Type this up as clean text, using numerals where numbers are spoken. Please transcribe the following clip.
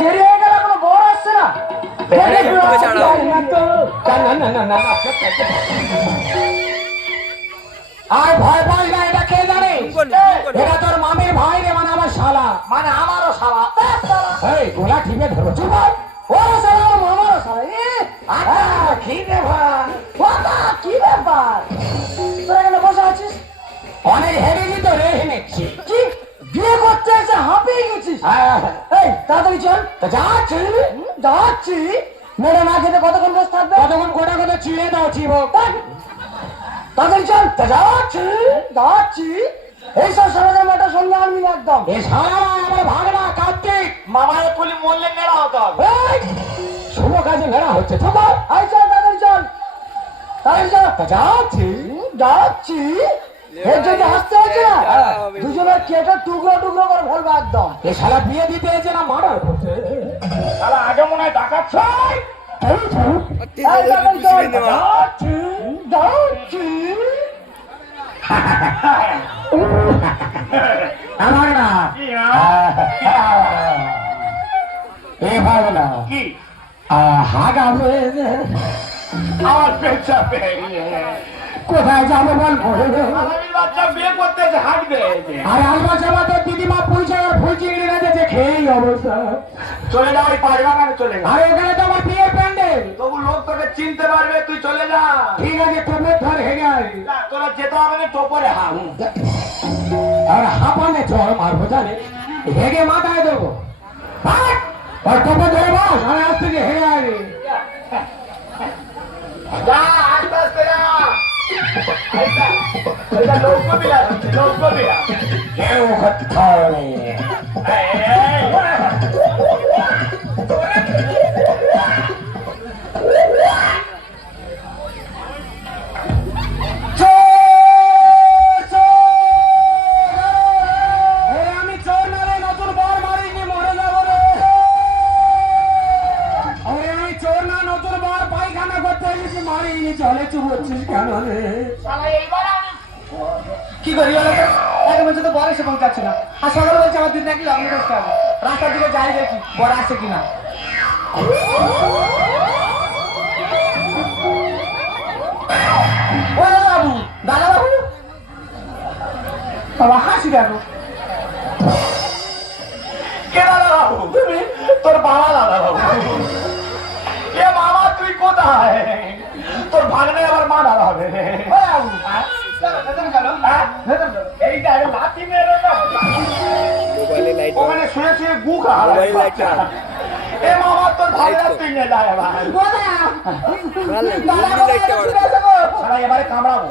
দেরি হয়ে গেল, কোনো বর আসছে না। আর ভয় পাই না, এটা কে জানে? এটা তোর মামির ভাই রে, মানে আমার শালা, মানে আমারও শালা। এই গোলা ঠিকই ধরো, চুপ কর। ওর শালা আর মামারও শালা। আচ্ছা কি ব্যাপার? বাবা কি ব্যাপার? তোরা এখানে বসে আছিস? অনেক হেরেনি তো রে, হেনেছি। কি বিয়ে করতে এসে হাঁপিয়ে গেছিস? এই তাড়াতাড়ি চল। যাচ্ছি যাচ্ছি। মেয়েরা না খেতে কতক্ষণ বসে থাকবে? কতক্ষণ গোটা কথা চিড়ে দাও চিব। তাড়াতাড়ি চল। যাচ্ছি যাচ্ছি। এইসব সরঞ্জামটা সঙ্গে আনবি না একদম। এ সারা আমার ভাগনা কার্তিক মামা এক্ষুনি মরলে নেড়া হতো। শুভ কাজে নেড়া হচ্ছে। তোমার আই চল, তাড়াতাড়ি চল তাড়াতাড়ি চল। যাচ্ছি যাচ্ছি। এর যদি হাসতে হচ্ছে না, দুজনের কেটে টুকরো টুকরো করে ফেলবো একদম। এ শালা বিয়ে দিতে এসে না মার্ডার করছে। শালা আগে মনে হয় ডাকাত। আমার না এ ভালো না কি হাগ আমার পেঁচা কোথায় যাবো বল? বাচ্চা বিয়ে করতে হাঁটবে। আর আলমাচাবা তোর দিদিমা পুলছে ফুলচি রেখেছে, খেয়েই অবস্থা। চলে যাও, ওই পাঁচবাগানে চলে যা। আর এখানে তো আমার বিয়ের প্যান্ডেল, তবু লোক তোকে চিনতে পারবে, তুই চলে যা। ঠিক আছে, টোপের ধর হেগে তোরা যেতে হবে না, টোপরে হাম আর হাঁপানে চল মারবো, জানে হেগে মাথায় দেবো। আর টোপে ধরে বস, আর আজ থেকে হেগে আগে যা, আস্তে আস্তে যা। কি করি বলছে তো বর এসে পৌঁছাচ্ছে না, আর সকালে বলছে আমার দিন নাকি লগ্ন করতে হবে। রাস্তার দিকে যাই দেখি বর আসছে কিনা। বাবু, দাদা বাবু, বাবা হাসি দেখো। কে দাদা বাবু? তুমি? তোর বাবা দাদা বাবু। এ মামা তুই কোথায়? তোর ভাগনে আবার মা দাদা হবে। ওখানে শুয়ে শুয়ে গু খাওয়া। এ মামা তোর ভাগনা তুই নিয়ে যায় এবারে কামড়াবো।